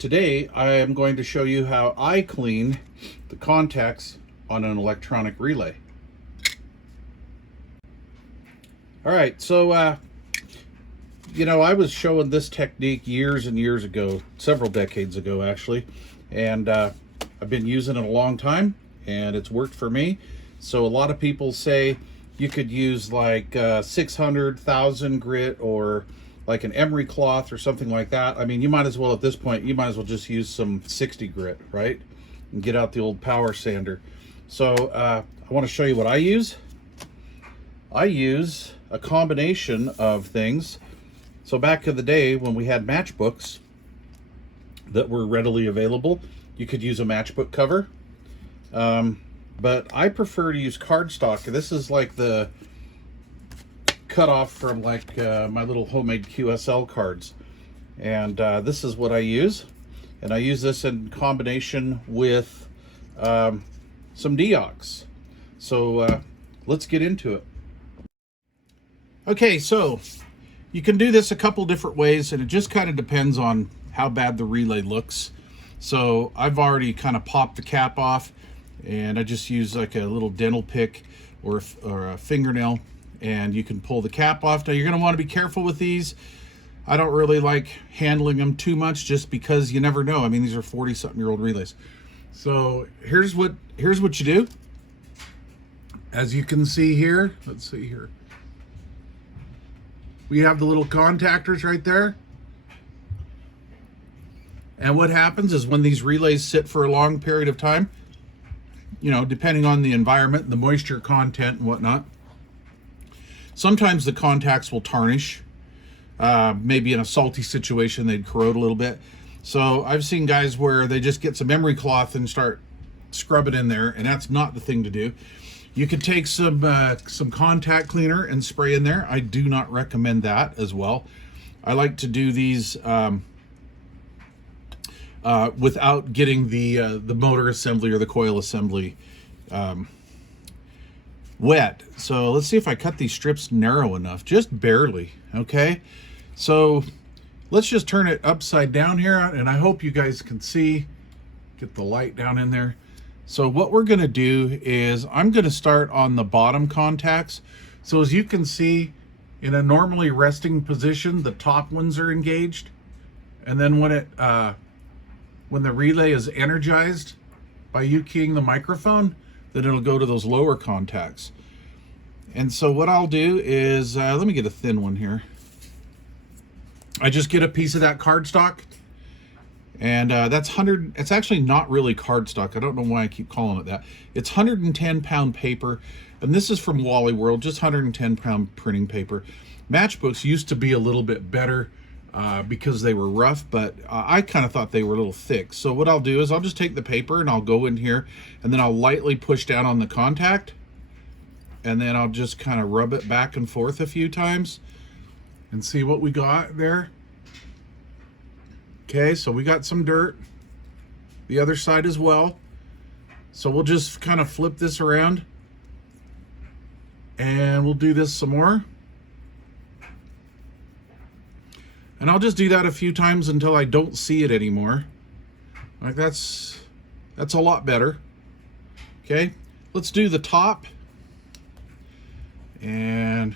Today I am going to show you how I clean the contacts on an electronic relay. Alright, so I was showing this technique years and years ago, several decades ago actually, and I've been using it a long time and it's worked for me. So a lot of people say you could use like 600,000 grit or like an emery cloth or something like that. I mean, you might as well, at this point, you might as well just use some 60 grit, right? And get out the old power sander. So I want to show you what I use. I use a combination of things. So back in the day when we had matchbooks that were readily available, you could use a matchbook cover. But I prefer to use cardstock. This is like the cut off from like my little homemade QSL cards, and this is what I use, and I use this in combination with some DeOx. So let's get into it. Okay, so you can do this a couple different ways, and it just kind of depends on how bad the relay looks. So I've already kind of popped the cap off, and I just use like a little dental pick or a fingernail, and you can pull the cap off. Now you're going to want to be careful with these. I don't really like handling them too much just because you never know. I mean, these are 40-something-year-old relays. So here's what you do. As you can see here, let's see here. We have the little contactors right there. And what happens is when these relays sit for a long period of time, you know, depending on the environment, the moisture content and whatnot, sometimes the contacts will tarnish. Maybe in a salty situation, they'd corrode a little bit. So I've seen guys where they just get some emery cloth and start scrubbing in there, and that's not the thing to do. You could take some contact cleaner and spray in there. I do not recommend that as well. I like to do these without getting the motor assembly or the coil assembly wet. So let's see if I cut these strips narrow enough, just barely. Okay, so let's just turn it upside down here, and I hope you guys can see. Get the light down in there. So what we're going to do is I'm going to start on the bottom contacts. So as you can see, in a normally resting position, the top ones are engaged, and then when the relay is energized by you keying the microphone, then it'll go to those lower contacts. And so what I'll do is, let me get a thin one here. I just get a piece of that cardstock, and that's it's actually not really cardstock. I don't know why I keep calling it that. It's 110-pound paper, and this is from Wally World, just 110-pound printing paper. Matchbooks used to be a little bit better because they were rough, but I kind of thought they were a little thick. So what I'll do is I'll just take the paper and I'll go in here, and then I'll lightly push down on the contact, and then I'll just kind of rub it back and forth a few times and see what we got there. Okay, so we got some dirt. The other side as well. So we'll just kind of flip this around, and we'll do this some more. And I'll just do that a few times until I don't see it anymore. Like that's a lot better. Okay, let's do the top. And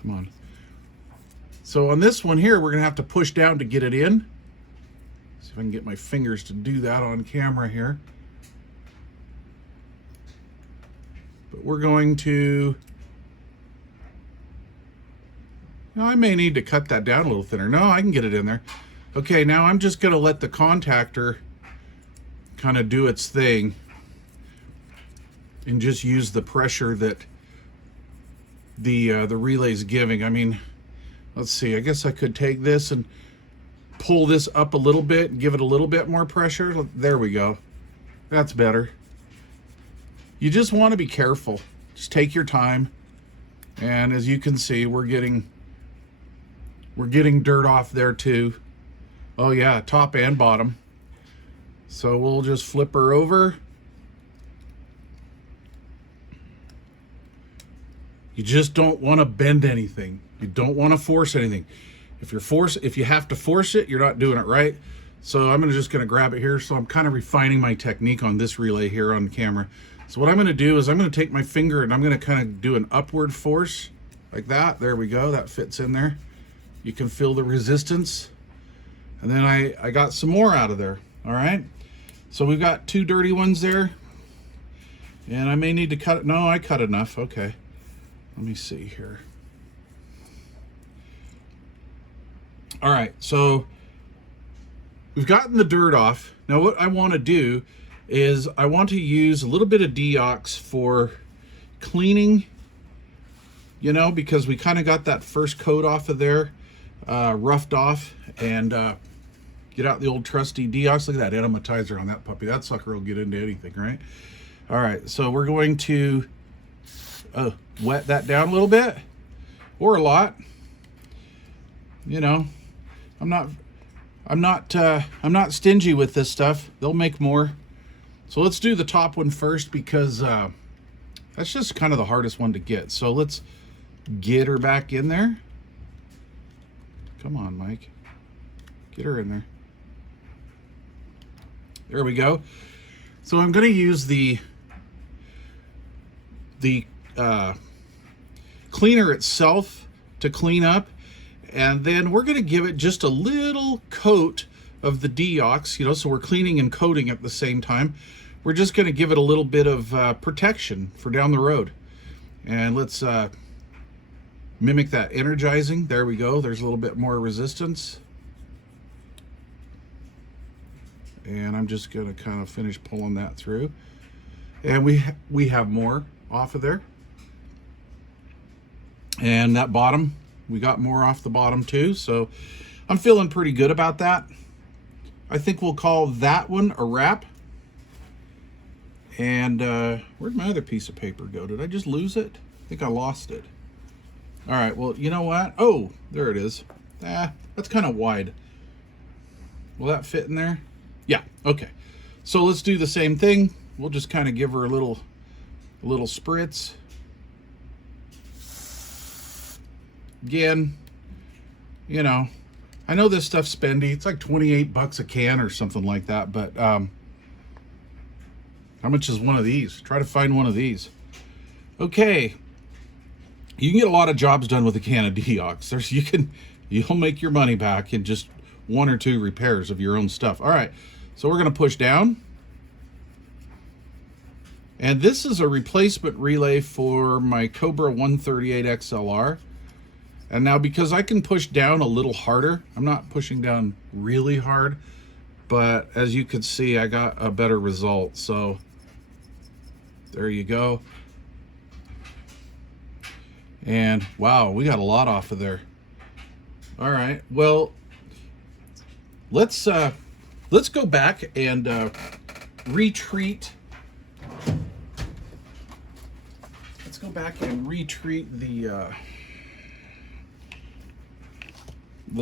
come on. So on this one here, we're gonna have to push down to get it in. See if I can get my fingers to do that on camera here. But we're going to, now I may need to cut that down a little thinner. No, I can get it in there. Okay, now I'm just gonna let the contactor kind of do its thing and just use the pressure that the relay's giving. I mean, let's see, I guess I could take this and pull this up a little bit and give it a little bit more pressure. There we go. That's better. You just want to be careful. Just take your time. And as you can see, we're getting dirt off there too. Oh yeah, top and bottom. So we'll just flip her over. You just don't want to bend anything. You don't want to force anything. If you have to force it, you're not doing it right. So I'm just going to grab it here. So I'm kind of refining my technique on this relay here on camera. So what I'm going to do is I'm going to take my finger and I'm going to kind of do an upward force like that. There we go. That fits in there. You can feel the resistance. And then I got some more out of there. All right. So we've got 2 dirty ones there. And I may need to cut it. No, I cut enough. Okay. Let me see here. All right. So we've gotten the dirt off. Now what I want to do is I want to use a little bit of DeOx for cleaning, you know, because we kind of got that first coat off of there, roughed off, and get out the old trusty DeOx. Look at that anamortizer on that puppy. That sucker will get into anything, right? All right, so we're going to wet that down a little bit, or a lot. You know, I'm not stingy with this stuff. They'll make more. So let's do the top one first, because that's just kind of the hardest one to get. So let's get her back in there. Come on, Mike. Get her in there. There we go. So I'm going to use the cleaner itself to clean up, and then we're going to give it just a little coat of the DeOx, you know, so we're cleaning and coating at the same time. We're just going to give it a little bit of protection for down the road. And let's mimic that energizing. There we go. There's a little bit more resistance. And I'm just going to kind of finish pulling that through. And we have more off of there. And that bottom, we got more off the bottom too. So I'm feeling pretty good about that. I think we'll call that one a wrap. And where'd my other piece of paper go? Did I just lose it? I think I lost it. All right, well, you know what? Oh, there it is. That's kind of wide. Will that fit in there? Yeah, okay. So let's do the same thing. We'll just kind of give her a little spritz. Again, you know, I know this stuff's spendy. It's like 28 bucks a can or something like that, but how much is one of these? Try to find one of these. Okay. You can get a lot of jobs done with a can of DeOx. You'll make your money back in just 1 or 2 repairs of your own stuff. All right. So we're going to push down. And this is a replacement relay for my Cobra 138 XLR. And now, because I can push down a little harder, I'm not pushing down really hard, but as you can see, I got a better result. So there you go. And wow, we got a lot off of there. All right, well, let's go back and retreat. Let's go back and retreat the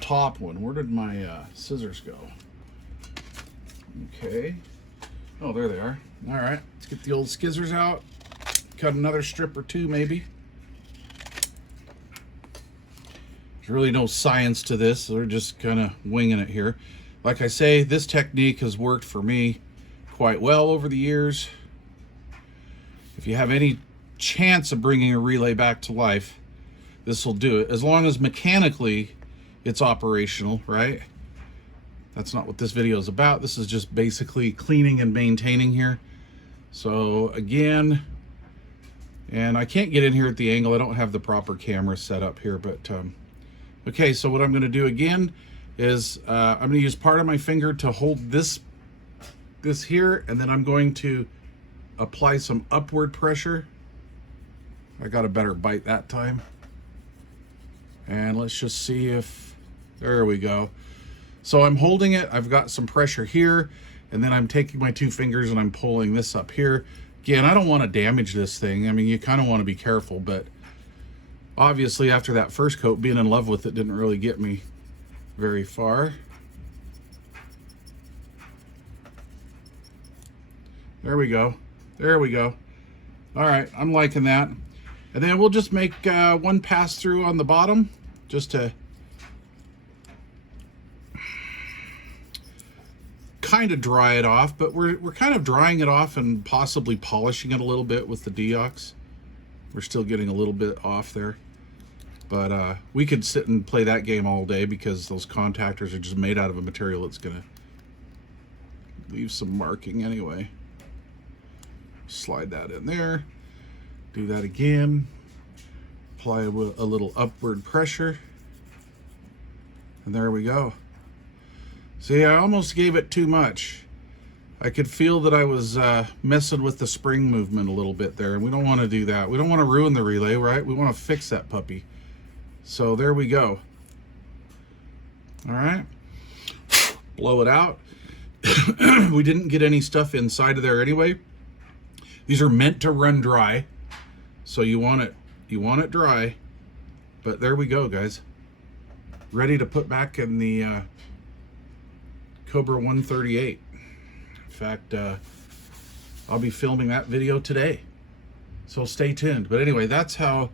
top one. Where did my scissors go? Okay. Oh, there they are. All right, let's get the old scissors out. Cut another strip or 2 maybe. There's really no science to this. So we're just kind of winging it here. Like I say, this technique has worked for me quite well over the years. If you have any chance of bringing a relay back to life, this will do it. As long as mechanically it's operational, right? That's not what this video is about. This is just basically cleaning and maintaining here. So again, and I can't get in here at the angle. I don't have the proper camera set up here, but okay, so what I'm going to do again is I'm going to use part of my finger to hold this here, and then I'm going to apply some upward pressure. I got a better bite that time. And let's just see if, there we go. So I'm holding it, I've got some pressure here, and then I'm taking my 2 fingers and I'm pulling this up here. Again, I don't want to damage this thing. I mean, you kind of want to be careful, but obviously after that first coat, being in love with it didn't really get me very far. There we go. There we go. All right, I'm liking that. And then we'll just make 1 pass through on the bottom, just to kind of dry it off, but we're kind of drying it off and possibly polishing it a little bit with the Deox. We're still getting a little bit off there. But we could sit and play that game all day because those contactors are just made out of a material that's going to leave some marking anyway. Slide that in there. Do that again. Apply a little upward pressure. And there we go. See, I almost gave it too much. I could feel that I was messing with the spring movement a little bit there, and we don't want to do that. We don't want to ruin the relay, right? We want to fix that puppy. So there we go. All right. Blow it out. We didn't get any stuff inside of there anyway. These are meant to run dry, so you want it dry. But there we go, guys. Ready to put back in the Cobra 138. In fact, I'll be filming that video today, so stay tuned. But anyway, that's how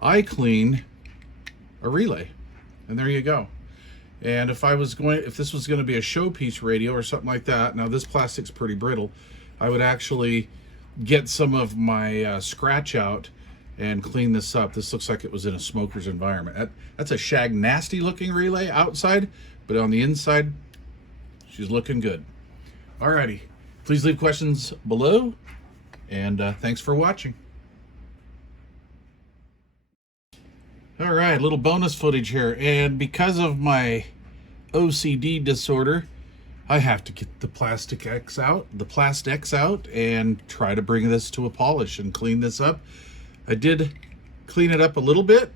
I clean a relay, and there you go. And if this was going to be a showpiece radio or something like that, now this plastic's pretty brittle, I would actually get some of my scratch out and clean this up. This looks like it was in a smoker's environment. That's a shag nasty looking relay outside, but on the inside, she's looking good. Alrighty, please leave questions below, and thanks for watching. All right, little bonus footage here, and because of my OCD disorder, I have to get the plastics out, and try to bring this to a polish and clean this up. I did clean it up a little bit,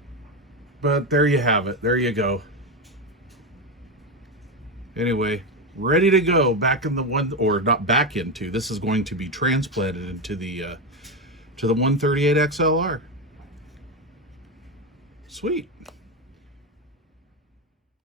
but there you have it. There you go. Anyway, ready to go back in the one, or not back into. This is going to be transplanted into the to the 138 XLR. Sweet.